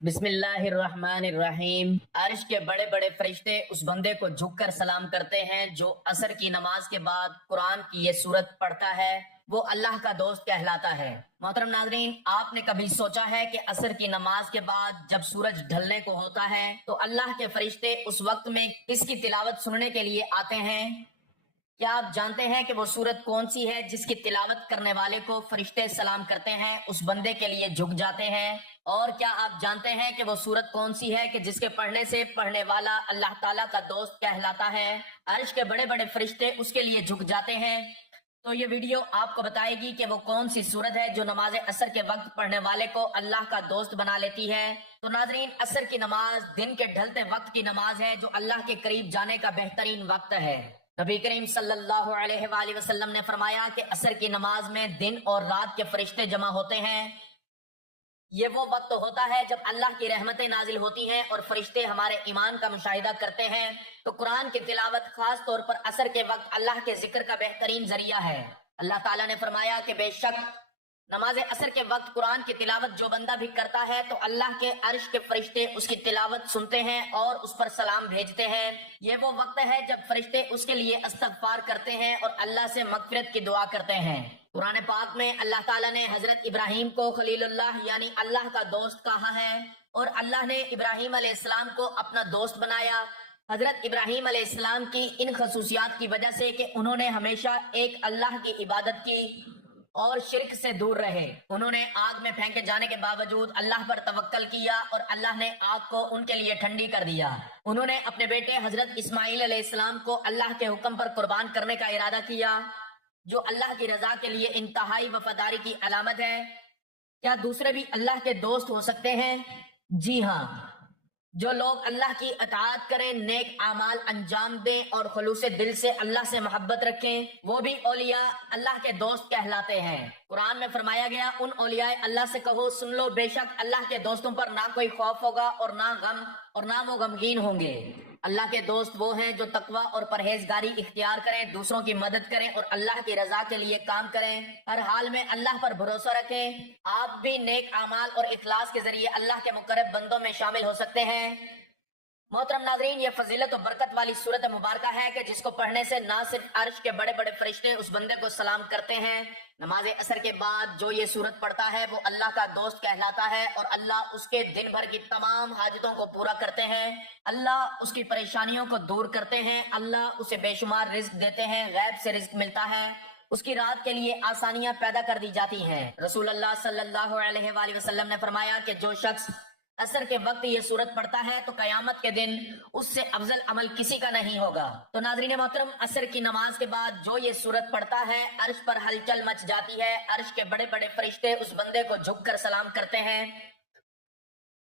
بسم اللہ الرحمن الرحیم۔ عرش کے بڑے بڑے فرشتے اس بندے کو جھک کر سلام کرتے ہیں جو عصر کی نماز کے بعد قرآن کی یہ سورت پڑھتا ہے، وہ اللہ کا دوست کہلاتا ہے۔ محترم ناظرین، آپ نے کبھی سوچا ہے کہ عصر کی نماز کے بعد جب سورج ڈھلنے کو ہوتا ہے تو اللہ کے فرشتے اس وقت میں کس کی تلاوت سننے کے لیے آتے ہیں؟ کیا آپ جانتے ہیں کہ وہ سورت کون سی ہے جس کی تلاوت کرنے والے کو فرشتے سلام کرتے ہیں، اس بندے کے لیے جھک جاتے ہیں؟ اور کیا آپ جانتے ہیں کہ وہ سورت کون سی ہے کہ جس کے پڑھنے سے پڑھنے والا اللہ تعالیٰ کا دوست کہلاتا ہے، عرش کے بڑے بڑے فرشتے اس کے لیے جھک جاتے ہیں؟ تو یہ ویڈیو آپ کو بتائے گی کہ وہ کون سی سورت ہے جو نماز عصر کے وقت پڑھنے والے کو اللہ کا دوست بنا لیتی ہے۔ تو ناظرین، عصر کی نماز دن کے ڈھلتے وقت کی نماز ہے جو اللہ کے قریب جانے کا بہترین وقت ہے۔ نبی کریم صلی اللہ علیہ وآلہ وسلم نے فرمایا کہ عصر کی نماز میں دن اور رات کے فرشتے جمع ہوتے ہیں۔ یہ وہ وقت ہوتا ہے جب اللہ کی رحمتیں نازل ہوتی ہیں اور فرشتے ہمارے ایمان کا مشاہدہ کرتے ہیں۔ تو قرآن کی تلاوت خاص طور پر عصر کے وقت اللہ کے ذکر کا بہترین ذریعہ ہے۔ اللہ تعالیٰ نے فرمایا کہ بے شک نماز عصر کے وقت قرآن کی تلاوت جو بندہ بھی کرتا ہے تو اللہ کے عرش کے فرشتے اس کی تلاوت سنتے ہیں اور اس پر سلام بھیجتے ہیں۔ یہ وہ وقت ہے جب فرشتے اس کے لیے استغفار کرتے ہیں اور اللہ سے مغفرت کی دعا کرتے ہیں۔ قرآن پاک میں اللہ تعالیٰ نے حضرت ابراہیم کو خلیل اللہ یعنی اللہ کا دوست کہا ہے، اور اللہ نے ابراہیم علیہ السلام کو اپنا دوست بنایا۔ حضرت ابراہیم علیہ السلام کی ان خصوصیات کی وجہ سے کہ انہوں نے ہمیشہ ایک اللہ کی عبادت کی اور شرک سے دور رہے، انہوں نے آگ میں پھینکے جانے کے باوجود اللہ پر توکل کیا اور اللہ نے آگ کو ان کے لیے ٹھنڈی کر دیا۔ انہوں نے اپنے بیٹے حضرت اسماعیل علیہ السلام کو اللہ کے حکم پر قربان کرنے کا ارادہ کیا، جو اللہ کی رضا کے لیے انتہائی وفاداری کی علامت ہے۔ کیا دوسرے بھی اللہ کے دوست ہو سکتے ہیں؟ جی ہاں، جو لوگ اللہ کی اطاعت کریں، نیک اعمال انجام دیں اور خلوص دل سے اللہ سے محبت رکھیں، وہ بھی اولیاء اللہ کے دوست کہلاتے ہیں۔ قرآن میں فرمایا گیا، ان اولیاء اللہ سے کہو سن لو، بے شک اللہ کے دوستوں پر نہ کوئی خوف ہوگا اور نہ غم، اور نہ وہ غمگین ہوں گے۔ اللہ کے دوست وہ ہیں جو تقوی اور پرہیزگاری اختیار کریں، دوسروں کی مدد کریں اور اللہ کی رضا کے لیے کام کریں، ہر حال میں اللہ پر بھروسہ رکھیں۔ آپ بھی نیک اعمال اور اخلاص کے ذریعے اللہ کے مقرب بندوں میں شامل ہو سکتے ہیں۔ محترم ناظرین، یہ فضیلت و برکت والی سورت مبارکہ ہے کہ جس کو پڑھنے سے نہ صرف عرش کے بڑے بڑے فرشتے اس بندے کو سلام کرتے ہیں، نماز عصر کے بعد جو یہ سورت پڑھتا ہے وہ اللہ کا دوست کہلاتا ہے اور اللہ اس کے دن بھر کی تمام حاجتوں کو پورا کرتے ہیں، اللہ اس کی پریشانیوں کو دور کرتے ہیں، اللہ اسے بے شمار رزق دیتے ہیں، غیب سے رزق ملتا ہے، اس کی رات کے لیے آسانیاں پیدا کر دی جاتی ہیں۔ رسول اللہ صلی اللہ علیہ وآلہ وسلم نے فرمایا کہ جو شخص عصر کے وقت یہ سورت پڑھتا ہے تو قیامت کے دن اس سے افضل عمل کسی کا نہیں ہوگا۔ تو ناظرین محترم، عصر کی نماز کے بعد جو یہ سورت پڑھتا ہے، عرش پر ہلچل مچ جاتی ہے، عرش کے بڑے بڑے فرشتے اس بندے کو جھک کر سلام کرتے ہیں۔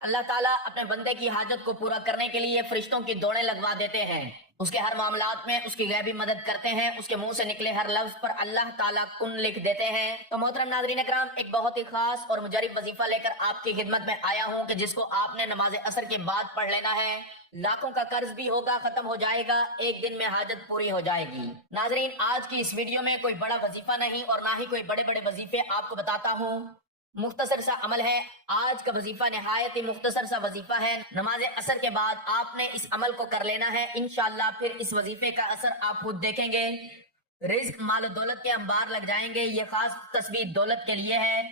اللہ تعالیٰ اپنے بندے کی حاجت کو پورا کرنے کے لیے فرشتوں کی دوڑیں لگوا دیتے ہیں، اس کے ہر معاملات میں اس کی غیبی مدد کرتے ہیں، اس کے منہ سے نکلے ہر لفظ پر اللہ تعالیٰ کن لکھ دیتے ہیں۔ تو محترم ناظرین اکرام، ایک بہت ہی خاص اور مجرب وظیفہ لے کر آپ کی خدمت میں آیا ہوں کہ جس کو آپ نے نماز عصر کے بعد پڑھ لینا ہے۔ لاکھوں کا قرض بھی ہوگا، ختم ہو جائے گا، ایک دن میں حاجت پوری ہو جائے گی۔ ناظرین، آج کی اس ویڈیو میں کوئی بڑا وظیفہ نہیں اور نہ ہی کوئی بڑے بڑے وظیفے آپ کو بتاتا ہوں، مختصر سا عمل ہے۔ آج کا وظیفہ نہایت ہی مختصر سا وظیفہ ہے، نماز عصر کے بعد آپ نے اس عمل کو کر لینا ہے، انشاءاللہ پھر اس وظیفے کا اثر آپ خود دیکھیں گے، رزق مال و دولت کے انبار لگ جائیں گے۔ یہ خاص تصویر دولت کے لیے ہے،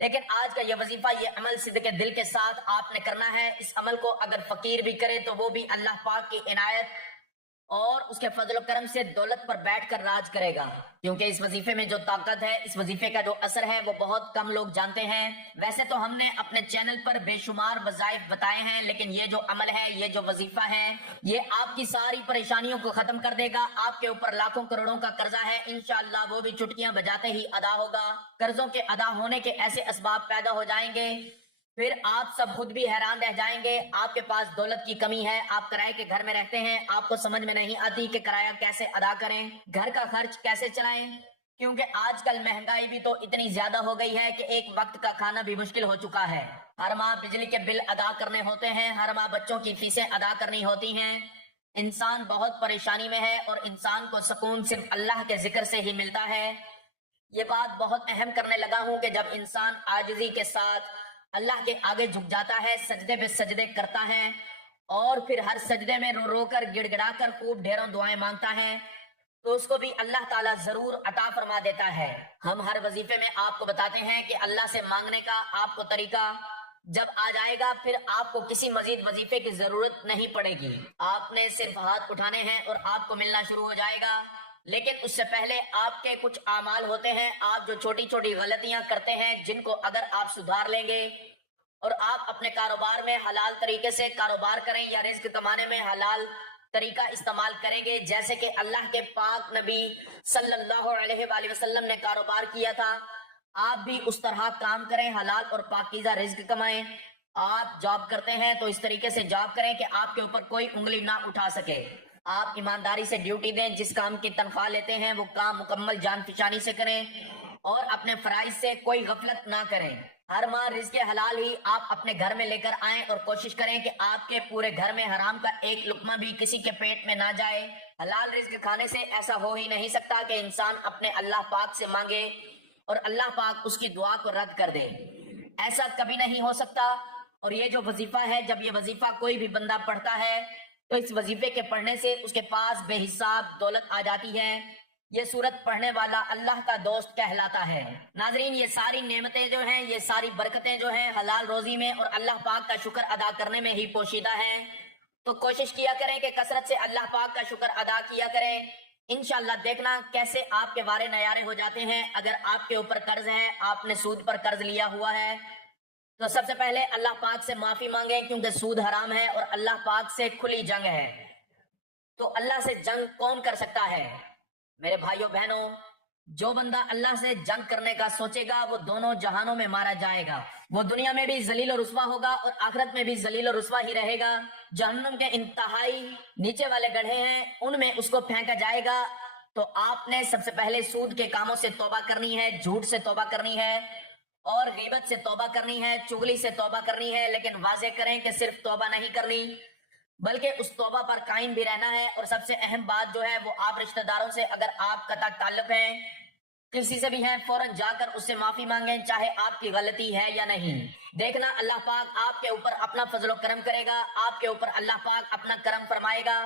لیکن آج کا یہ وظیفہ، یہ عمل صدق دل کے ساتھ آپ نے کرنا ہے۔ اس عمل کو اگر فقیر بھی کرے تو وہ بھی اللہ پاک کی عنایت اور اس کے فضل و کرم سے دولت پر بیٹھ کر راج کرے گا، کیونکہ اس وظیفے میں جو طاقت ہے، اس وظیفے کا جو اثر ہے وہ بہت کم لوگ جانتے ہیں۔ ویسے تو ہم نے اپنے چینل پر بے شمار وظائف بتائے ہیں، لیکن یہ جو عمل ہے، یہ جو وظیفہ ہے، یہ آپ کی ساری پریشانیوں کو ختم کر دے گا۔ آپ کے اوپر لاکھوں کروڑوں کا قرضہ ہے، انشاءاللہ وہ بھی چٹکیاں بجاتے ہی ادا ہوگا۔ قرضوں کے ادا ہونے کے ایسے اسباب پیدا ہو جائیں گے، پھر آپ سب خود بھی حیران رہ جائیں گے۔ آپ کے پاس دولت کی کمی ہے، آپ کرائے کے گھر میں رہتے ہیں، آپ کو سمجھ میں نہیں آتی کہ کرایہ کیسے ادا کریں، گھر کا خرچ کیسے چلائیں، کیونکہ آج کل مہنگائی بھی تو اتنی زیادہ ہو گئی ہے کہ ایک وقت کا کھانا بھی مشکل ہو چکا ہے۔ ہر ماہ بجلی کے بل ادا کرنے ہوتے ہیں، ہر ماہ بچوں کی فیسیں ادا کرنی ہوتی ہیں، انسان بہت پریشانی میں ہے اور انسان کو سکون صرف اللہ کے ذکر سے ہی ملتا ہے۔ یہ بات بہت اہم کرنے لگا ہوں کہ جب انسان عاجزی کے ساتھ اللہ کے آگے جھک جاتا ہے، سجدے پہ سجدے کرتا ہے اور پھر ہر سجدے میں رو رو کر گڑ گڑا کر خوب ڈھیروں دعائیں مانگتا ہے، تو اس کو بھی اللہ تعالیٰ ضرور عطا فرما دیتا ہے۔ ہم ہر وظیفے میں آپ کو بتاتے ہیں کہ اللہ سے مانگنے کا آپ کو طریقہ جب آ جائے گا پھر آپ کو کسی مزید وظیفے کی ضرورت نہیں پڑے گی، آپ نے صرف ہاتھ اٹھانے ہیں اور آپ کو ملنا شروع ہو جائے گا۔ لیکن اس سے پہلے آپ کے کچھ اعمال ہوتے ہیں، آپ جو چھوٹی چھوٹی غلطیاں کرتے ہیں جن کو اگر آپ سدھار لیں گے اور آپ اپنے کاروبار میں حلال طریقے سے کاروبار کریں یا رزق کمانے میں حلال طریقہ استعمال کریں گے، جیسے کہ اللہ کے پاک نبی صلی اللہ علیہ وآلہ وسلم نے کاروبار کیا تھا، آپ بھی اس طرح کام کریں، حلال اور پاکیزہ رزق کمائیں۔ آپ جاب کرتے ہیں تو اس طریقے سے جاب کریں کہ آپ کے اوپر کوئی انگلی نہ اٹھا سکے، آپ ایمانداری سے ڈیوٹی دیں، جس کام کی تنخواہ لیتے ہیں وہ کام مکمل جان فشانی سے کریں اور اپنے فرائض سے کوئی غفلت نہ کریں۔ ہر ماہ رزق حلال ہی آپ اپنے گھر میں لے کر آئیں اور کوشش کریں کہ آپ کے پورے گھر میں حرام کا ایک لقمہ بھی کسی کے پیٹ میں نہ جائے۔ حلال رزق کھانے سے ایسا ہو ہی نہیں سکتا کہ انسان اپنے اللہ پاک سے مانگے اور اللہ پاک اس کی دعا کو رد کر دے، ایسا کبھی نہیں ہو سکتا۔ اور یہ جو وظیفہ ہے، جب یہ وظیفہ کوئی بھی بندہ پڑھتا ہے تو اس وظیفے کے پڑھنے سے اس کے پاس بے حساب دولت آ جاتی ہے۔ یہ سورت پڑھنے والا اللہ کا دوست کہلاتا ہے۔ ناظرین، یہ ساری نعمتیں جو ہیں، یہ ساری برکتیں جو ہیں حلال روزی میں اور اللہ پاک کا شکر ادا کرنے میں ہی پوشیدہ ہیں، تو کوشش کیا کریں کہ کثرت سے اللہ پاک کا شکر ادا کیا کریں۔ انشاءاللہ دیکھنا کیسے آپ کے وارے نیارے ہو جاتے ہیں۔ اگر آپ کے اوپر قرض ہے، آپ نے سود پر قرض لیا ہوا ہے، تو سب سے پہلے اللہ پاک سے معافی مانگیں، کیونکہ سود حرام ہے اور اللہ پاک سے کھلی جنگ ہے۔ تو اللہ سے جنگ کون کر سکتا ہے؟ میرے بھائیوں بہنوں، جو بندہ اللہ سے جنگ کرنے کا سوچے گا وہ دونوں جہانوں میں مارا جائے گا، وہ دنیا میں بھی ذلیل و رسوا ہوگا اور آخرت میں بھی ذلیل و رسوا ہی رہے گا۔ جہنم کے انتہائی نیچے والے گڑھے ہیں، ان میں اس کو پھینکا جائے گا۔ تو آپ نے سب سے پہلے سود کے کاموں سے توبہ کرنی ہے، جھوٹ سے توبہ کرنی ہے اور غیبت سے توبہ کرنی ہے، چغلی سے توبہ کرنی ہے، لیکن واضح کریں کہ صرف توبہ نہیں کرنی بلکہ اس توبہ پر قائم بھی رہنا ہے۔ اور سب سے اہم بات جو ہے وہ آپ رشتہ داروں سے اگر آپ قطع تعلق ہیں، کسی سے بھی ہیں، فوراً جا کر اس سے معافی مانگیں، چاہے آپ کی غلطی ہے یا نہیں۔ دیکھنا اللہ پاک آپ کے اوپر اپنا فضل و کرم کرے گا، آپ کے اوپر اللہ پاک اپنا کرم فرمائے گا۔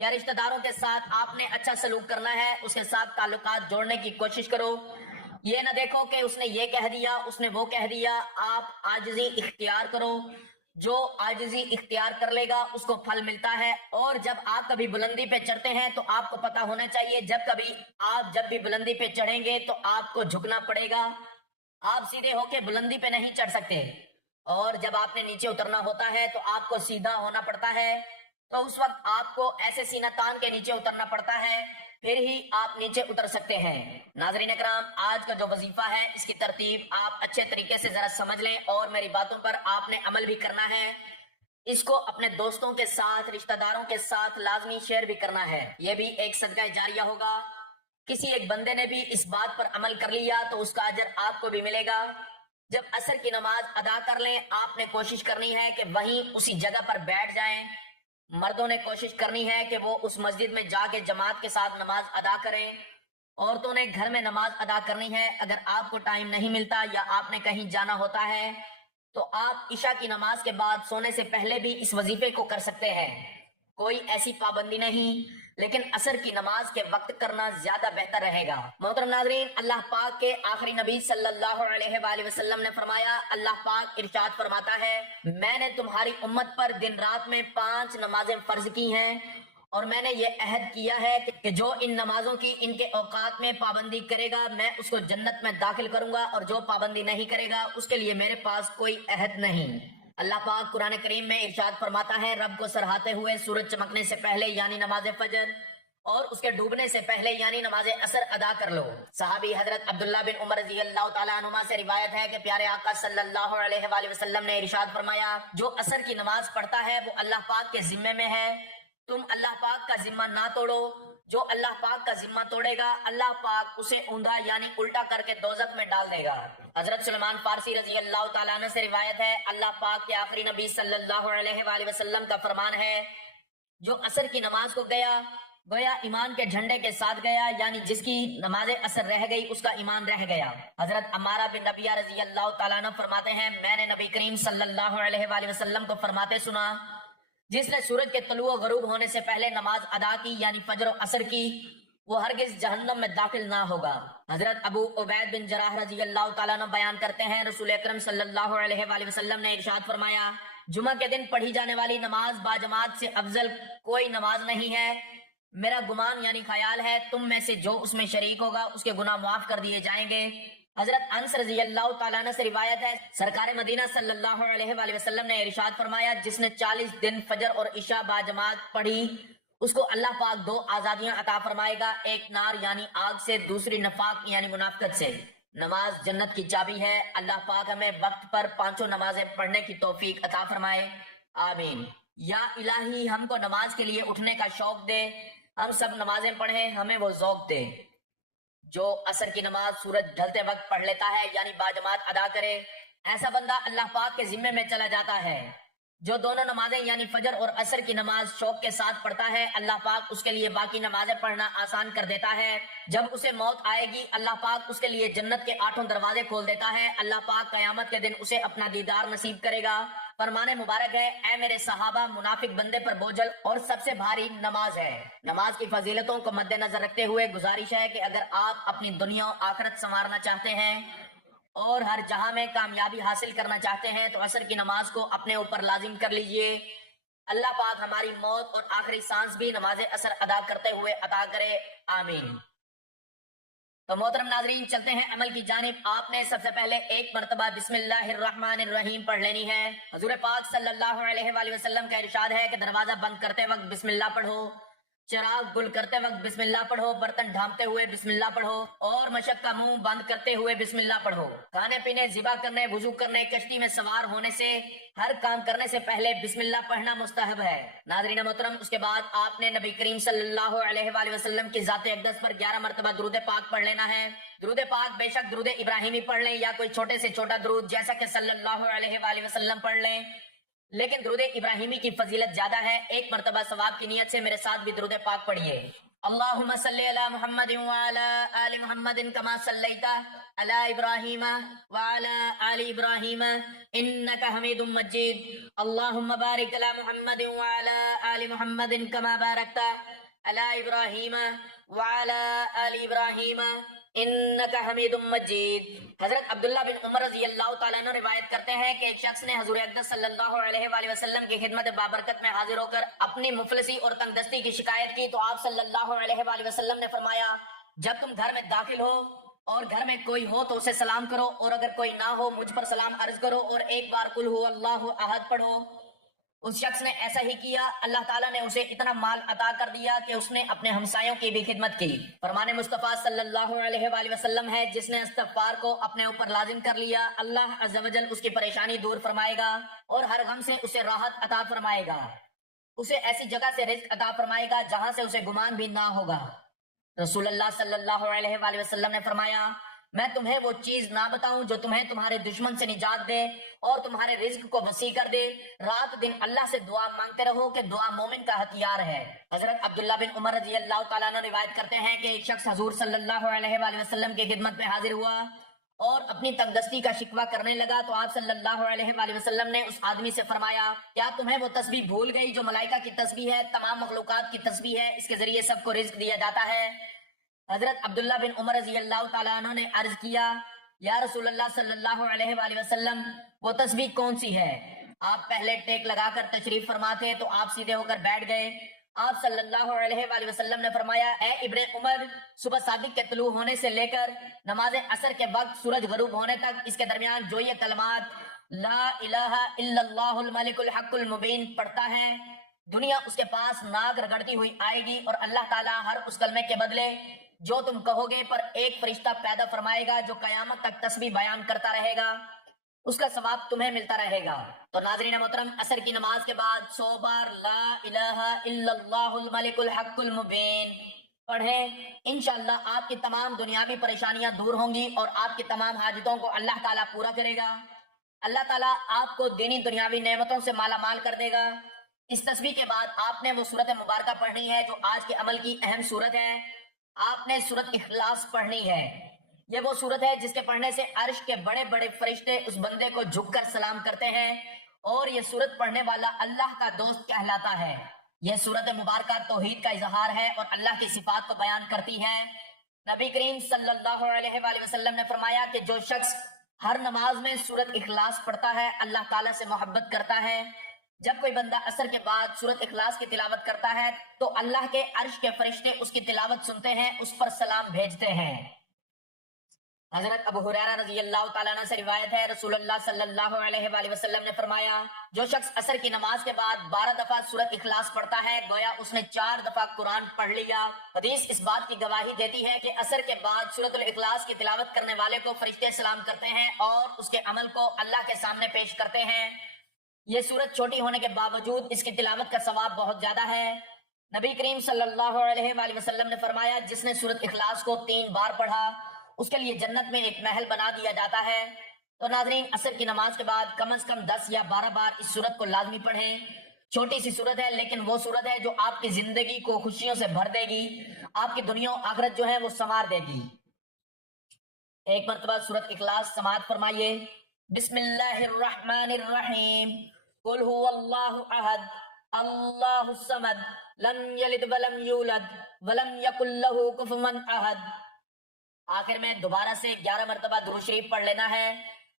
یا رشتہ داروں کے ساتھ آپ نے اچھا سلوک کرنا ہے، اس کے ساتھ تعلقات جوڑنے کی کوشش کرو۔ یہ نہ دیکھو کہ اس نے یہ کہہ دیا، اس نے وہ کہہ دیا، آپ عاجزی اختیار کرو۔ جو عاجزی اختیار کر لے گا اس کو پھل ملتا ہے۔ اور جب آپ کبھی بلندی پہ چڑھتے ہیں تو آپ کو پتا ہونا چاہیے، جب بھی بلندی پہ چڑھیں گے تو آپ کو جھکنا پڑے گا، آپ سیدھے ہو کے بلندی پہ نہیں چڑھ سکتے۔ اور جب آپ نے نیچے اترنا ہوتا ہے تو آپ کو سیدھا ہونا پڑتا ہے، تو اس وقت آپ کو ایسے سینہ تان کے نیچے اترنا پڑتا ہے، پھر ہی آپ نیچے اتر سکتے ہیں۔ ناظرین اکرام، آج کا جو وظیفہ ہے اس کی ترتیب آپ اچھے طریقے سے ذرا سمجھ لیں اور میری باتوں پر آپ نے عمل بھی کرنا ہے۔ اس کو اپنے دوستوں کے ساتھ، رشتہ داروں کے ساتھ لازمی شیئر بھی کرنا ہے، یہ بھی ایک صدقہ جاریہ ہوگا۔ کسی ایک بندے نے بھی اس بات پر عمل کر لیا تو اس کا اجر آپ کو بھی ملے گا۔ جب عصر کی نماز ادا کر لیں، آپ نے کوشش کرنی ہے کہ وہیں اسی جگہ پر بیٹھ جائیں۔ مردوں نے کوشش کرنی ہے کہ وہ اس مسجد میں جا کے جماعت کے ساتھ نماز ادا کریں، عورتوں نے گھر میں نماز ادا کرنی ہے۔ اگر آپ کو ٹائم نہیں ملتا یا آپ نے کہیں جانا ہوتا ہے تو آپ عشاء کی نماز کے بعد سونے سے پہلے بھی اس وظیفے کو کر سکتے ہیں، کوئی ایسی پابندی نہیں، لیکن عصر کی نماز کے وقت کرنا زیادہ بہتر رہے گا۔ محترم ناظرین، اللہ پاک کے آخری نبی صلی اللہ علیہ وآلہ وسلم نے فرمایا، اللہ پاک ارشاد فرماتا ہے، میں نے تمہاری امت پر دن رات میں 5 نمازیں فرض کی ہیں، اور میں نے یہ عہد کیا ہے کہ جو ان نمازوں کی ان کے اوقات میں پابندی کرے گا میں اس کو جنت میں داخل کروں گا، اور جو پابندی نہیں کرے گا اس کے لیے میرے پاس کوئی عہد نہیں۔ اللہ پاک قرآن کریم میں ارشاد فرماتا ہے، رب کو سراہتے ہوئے سورج چمکنے سے پہلے یعنی نماز فجر اور اس کے ڈوبنے سے پہلے یعنی نماز عصر ادا کر لو۔ صحابی حضرت عبداللہ بن عمر رضی اللہ تعالیٰ عنہما سے روایت ہے کہ پیارے آقا صلی اللہ علیہ وآلہ وسلم نے ارشاد فرمایا، جو عصر کی نماز پڑھتا ہے وہ اللہ پاک کے ذمے میں ہے، تم اللہ پاک کا ذمہ نہ توڑو، جو اللہ پاک کا ذمہ توڑے گا اللہ پاک اسے اوندھا یعنی الٹا کر کے دوزخ میں ڈال دے گا۔ حضرت سلمان فارسی رضی اللہ تعالیٰ عنہ سے روایت ہے، اللہ پاک کے آخری نبی صلی اللہ علیہ وآلہ وسلم کا فرمان ہے، جو عصر کی نماز کو گیا گویا ایمان کے جھنڈے کے ساتھ گیا، یعنی جس کی نماز اثر رہ گئی اس کا ایمان رہ گیا۔ حضرت عمارہ بن ربیعہ رضی اللہ تعالیٰ عنہ فرماتے ہیں، میں نے نبی کریم صلی اللہ علیہ وآلہ وسلم کو فرماتے سنا، جس نے سورج کے طلوع و غروب ہونے سے پہلے نماز ادا کی، یعنی فجر و عصر کی، وہ ہرگز جہنم میں داخل نہ ہوگا۔ حضرت ابو عبید بن جراح رضی اللہ تعالیٰ عنہ بیان کرتے ہیں، رسول اکرم صلی اللہ علیہ وآلہ وسلم نے ارشاد فرمایا، جمعہ کے دن پڑھی جانے والی نماز باجماعت سے افضل کوئی نماز نہیں ہے۔ میرا گمان یعنی خیال ہے تم میں سے جو اس میں شریک ہوگا اس کے گناہ معاف کر دیے جائیں گے۔ حضرت انس رضی اللہ تعالیٰ عنہ سے روایت ہے، سرکار مدینہ صلی اللہ علیہ وآلہ وسلم نے ارشاد فرمایا، جس نے 40 دن فجر اور عشاء باجماعت پڑھی اس کو اللہ پاک 2 آزادیاں عطا فرمائے گا، ایک نار یعنی آگ سے، دوسری نفاق یعنی منافقت سے۔ نماز جنت کی چابی ہے۔ اللہ پاک ہمیں وقت پر 5 نمازیں پڑھنے کی توفیق عطا فرمائے، آمین۔ یا الہی ہم کو نماز کے لیے اٹھنے کا شوق دے، ہم سب نمازیں پڑھیں، ہمیں وہ ذوق دے۔ جو عصر کی نماز سورج ڈھلتے وقت پڑھ لیتا ہے یعنی باجماعت ادا کرے، ایسا بندہ اللہ پاک کے ذمے میں چلا جاتا ہے۔ جو دونوں نمازیں یعنی فجر اور عصر کی نماز شوق کے ساتھ پڑھتا ہے، اللہ پاک اس کے لیے باقی نمازیں پڑھنا آسان کر دیتا ہے۔ جب اسے موت آئے گی، اللہ پاک اس کے لیے جنت کے 8 دروازے کھول دیتا ہے۔ اللہ پاک قیامت کے دن اسے اپنا دیدار نصیب کرے گا۔ فرمان مبارک ہے، اے میرے صحابہ، منافق بندے پر بوجھل اور سب سے بھاری نماز ہے۔ نماز کی فضیلتوں کو مد نظر رکھتے ہوئے گزارش ہے کہ اگر آپ اپنی دنیا و آخرت سنوارنا چاہتے ہیں اور ہر جہاں میں کامیابی حاصل کرنا چاہتے ہیں تو عصر کی نماز کو اپنے اوپر لازم کر لیجئے۔ اللہ پاک ہماری موت اور آخری سانس بھی نماز عصر ادا کرتے ہوئے عطا کرے، آمین۔ تو محترم ناظرین، چلتے ہیں عمل کی جانب۔ آپ نے سب سے پہلے ایک مرتبہ بسم اللہ الرحمن الرحیم پڑھ لینی ہے۔ حضور پاک صلی اللہ علیہ وآلہ وسلم کا ارشاد ہے کہ دروازہ بند کرتے وقت بسم اللہ پڑھو، چراغ گل کرتے وقت بسم اللہ پڑھو، برتن ڈھانپتے ہوئے بسم اللہ پڑھو، اور مشق کا منہ بند کرتے ہوئے بسم اللہ پڑھو۔ کھانے پینے، ذبح کرنے، وضو کرنے، کشتی میں سوار ہونے سے، ہر کام کرنے سے پہلے بسم اللہ پڑھنا مستحب ہے۔ ناظرین محترم، اس کے بعد آپ نے نبی کریم صلی اللہ علیہ وآلہ وسلم کی ذات اقدس پر 11 مرتبہ درود پاک پڑھ لینا ہے۔ درود پاک بے شک درود ابراہیمی پڑھ لیں یا کوئی چھوٹے سے چھوٹا درود جیسا کہ صلی اللہ علیہ وآلہ وسلم پڑھ لیں، لیکن درود ابراہیمی کی فضیلت زیادہ ہے۔ ایک مرتبہ ثواب کی نیت سے میرے ساتھ بھی درود پاک پڑھیے۔ اللہم صلی علی محمد وعلی آل محمد کما صلیت علی ابراہیم وعلی آل ابراہیم انک حمید مجید۔ اللہم بارک علی محمد وعلی آل محمد کما بارکت علی ابراہیم وعلی آل ابراہیم انک حمید مجید۔ حضرت عبداللہ بن عمر رضی اللہ تعالیٰ عنہ روایت کرتے ہیں کہ ایک شخص نے حضور اقدس صلی اللہ علیہ وآلہ وسلم کی خدمت بابرکت میں حاضر ہو کر اپنی مفلسی اور تنگ دستی کی شکایت کی، تو آپ صلی اللہ علیہ وآلہ وسلم نے فرمایا، جب تم گھر میں داخل ہو اور گھر میں کوئی ہو تو اسے سلام کرو، اور اگر کوئی نہ ہو مجھ پر سلام عرض کرو اور ایک بار قل ہو اللہ احد پڑھو۔ اس شخص نے ایسا ہی کیا، اللہ تعالیٰ نے اسے اتنا مال عطا کر دیا کہ اس نے اپنے ہمسایوں کی بھی خدمت کی۔ فرمان مصطفیٰ صلی اللہ علیہ وآلہ وسلم ہے، جس نے استغفار کو اپنے اوپر لازم کر لیا، اللہ عز و جل اس کی پریشانی دور فرمائے گا اور ہر غم سے اسے راحت عطا فرمائے گا، اسے ایسی جگہ سے رزق عطا فرمائے گا جہاں سے اسے گمان بھی نہ ہوگا۔ رسول اللہ صلی اللہ علیہ وآلہ وسلم نے فرمایا، میں تمہیں وہ چیز نہ بتاؤں جو تمہیں تمہارے دشمن سے نجات دے اور تمہارے رزق کو وسیع کر دے؟ رات دن اللہ سے دعا مانگتے رہو کہ دعا مومن کا ہتھیار ہے۔ حضرت عبداللہ بن عمر رضی اللہ تعالیٰ عنہ روایت کرتے ہیں کہ ایک شخص حضور صلی اللہ علیہ وآلہ وسلم کی خدمت میں حاضر ہوا اور اپنی تنگ دستی کا شکوہ کرنے لگا، تو آپ صلی اللہ علیہ وآلہ وسلم نے اس آدمی سے فرمایا، کیا تمہیں وہ تسبیح بھول گئی جو ملائکہ کی تسبیح ہے، تمام مخلوقات کی تسبیح ہے، اس کے ذریعے سب کو رزق دیا جاتا ہے؟ حضرت عبداللہ بن عمر رضی اللہ تعالیٰ عنہ نے عرض کیا، یا رسول اللہ صلی اللہ علیہ وآلہ وسلم، وہ تسبیح کون سی ہے؟ آپ پہلے ٹیک لگا کر تشریف فرما تھے تو آپ سیدھے ہو کر بیٹھ گئے۔ آپ صلی اللہ علیہ وآلہ وسلم نے فرمایا، اے ابن عمر، صبح صادق کے طلوع ہونے سے لے کر نماز عصر کے وقت سورج غروب ہونے تک اس کے درمیان جو یہ کلمات لا الہ الا اللہ الملک الحق المبین پڑھتا ہے، دنیا اس کے پاس ناک رگڑتی ہوئی آئے گی اور اللہ تعالیٰ ہر اس کلمے کے بدلے جو تم کہو گے پر ایک فرشتہ پیدا فرمائے گا جو قیامت تک تسبیح بیان کرتا رہے گا، اس کا ثواب تمہیں ملتا رہے گا۔ تو ناظرین محترم، عصر کی نماز کے بعد 100 بار لا الہ الا اللہ الملک الحق المبین پڑھیں، انشاءاللہ آپ کی تمام دنیاوی پریشانیاں دور ہوں گی اور آپ کی تمام حاجتوں کو اللہ تعالیٰ پورا کرے گا۔ اللہ تعالیٰ آپ کو دینی دنیاوی نعمتوں سے مالا مال کر دے گا۔ اس تسبیح کے بعد آپ نے وہ سورت مبارکہ پڑھنی ہے جو آج کے عمل کی اہم سورت ہے. آپ نے سورت اخلاص پڑھنی ہے. یہ وہ سورت ہے جس کے پڑھنے سے عرش کے بڑے بڑے فرشتے اس بندے کو جھک کر سلام کرتے ہیں اور یہ سورت پڑھنے والا اللہ کا دوست کہلاتا ہے. یہ سورت مبارکہ توحید کا اظہار ہے اور اللہ کی صفات کو بیان کرتی ہے. نبی کریم صلی اللہ علیہ وآلہ وسلم نے فرمایا کہ جو شخص ہر نماز میں سورت اخلاص پڑھتا ہے اللہ تعالیٰ سے محبت کرتا ہے. جب کوئی بندہ عصر کے بعد سورت اخلاص کی تلاوت کرتا ہے تو اللہ کے عرش کے فرشتے اس کی تلاوت سنتے ہیں, اس پر سلام بھیجتے ہیں. حضرت ابو ہریرہ رضی اللہ تعالیٰ عنہ سے روایت ہے, رسول اللہ صلی اللہ علیہ وآلہ وسلم نے فرمایا جو شخص عصر کی نماز کے بعد 12 دفعہ سورت اخلاص پڑھتا ہے گویا اس نے 4 دفعہ قرآن پڑھ لیا. حدیث اس بات کی گواہی دیتی ہے کہ عصر کے بعد سورت الاخلاص کی تلاوت کرنے والے کو فرشتے سلام کرتے ہیں اور اس کے عمل کو اللہ کے سامنے پیش کرتے ہیں. یہ سورت چھوٹی ہونے کے باوجود اس کی تلاوت کا ثواب بہت زیادہ ہے. نبی کریم صلی اللہ علیہ وآلہ وسلم نے فرمایا جس نے سورت اخلاص کو 3 بار پڑھا اس کے لیے جنت میں ایک محل بنا دیا جاتا ہے. تو ناظرین, عصر کی نماز کے بعد کم از کم 10 یا 12 بار اس سورت کو لازمی پڑھیں. چھوٹی سی سورت ہے لیکن وہ سورت ہے جو آپ کی زندگی کو خوشیوں سے بھر دے گی, آپ کی دنیا و آخرت جو ہے وہ سنوار دے گی. ایک مرتبہ سورت اخلاص سماعت فرمائیے. بسم اللہ الرحمن الرحیم. قل هو اللہ احد اللہ الصمد لم یلد ولم یولد ولم یکن لہ کفوا احد. آخر میں دوبارہ سے 11 مرتبہ درود شریف پڑھ لینا ہے.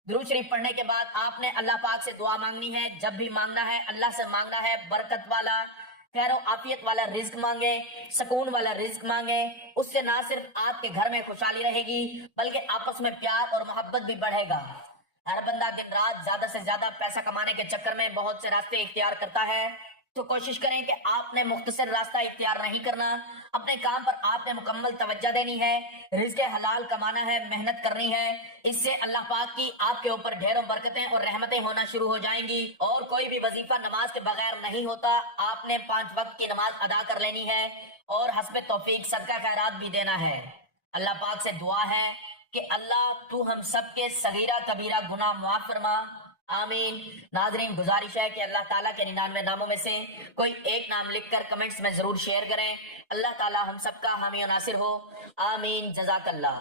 درود شریف پڑھنے کے بعد آپ نے اللہ پاک سے دعا مانگنی ہے. جب بھی مانگنا ہے اللہ سے مانگنا ہے برکت والا, خیر و عافیت والا رزق مانگے, سکون والا رزق مانگے. اس سے نہ صرف آپ کے گھر میں خوشحالی رہے گی بلکہ آپس میں پیار اور محبت بھی بڑھے گا. ہر بندہ دن رات زیادہ سے زیادہ پیسہ کمانے کے چکر میں بہت سے راستے اختیار کرتا ہے, تو کوشش کریں کہ آپ نے مختصر راستہ اختیار نہیں کرنا. اپنے کام پر آپ نے مکمل توجہ دینی ہے, رزق حلال کمانا ہے, محنت کرنی ہے. اس سے اللہ پاک کی آپ کے اوپر ڈھیروں برکتیں اور رحمتیں ہونا شروع ہو جائیں گی. اور کوئی بھی وظیفہ نماز کے بغیر نہیں ہوتا. آپ نے 5 وقت کی نماز ادا کر لینی ہے اور حسب توفیق صدقہ خیرات بھی دینا ہے. اللہ پاک سے دعا ہے کہ اللہ تو ہم سب کے صغیرہ کبیرہ گناہ معاف فرما, آمین. ناظرین, گزارش ہے کہ اللہ تعالیٰ کے 99 ناموں میں سے کوئی ایک نام لکھ کر کمنٹس میں ضرور شیئر کریں. اللہ تعالیٰ ہم سب کا حامی و ناصر ہو, آمین. جزاک اللہ.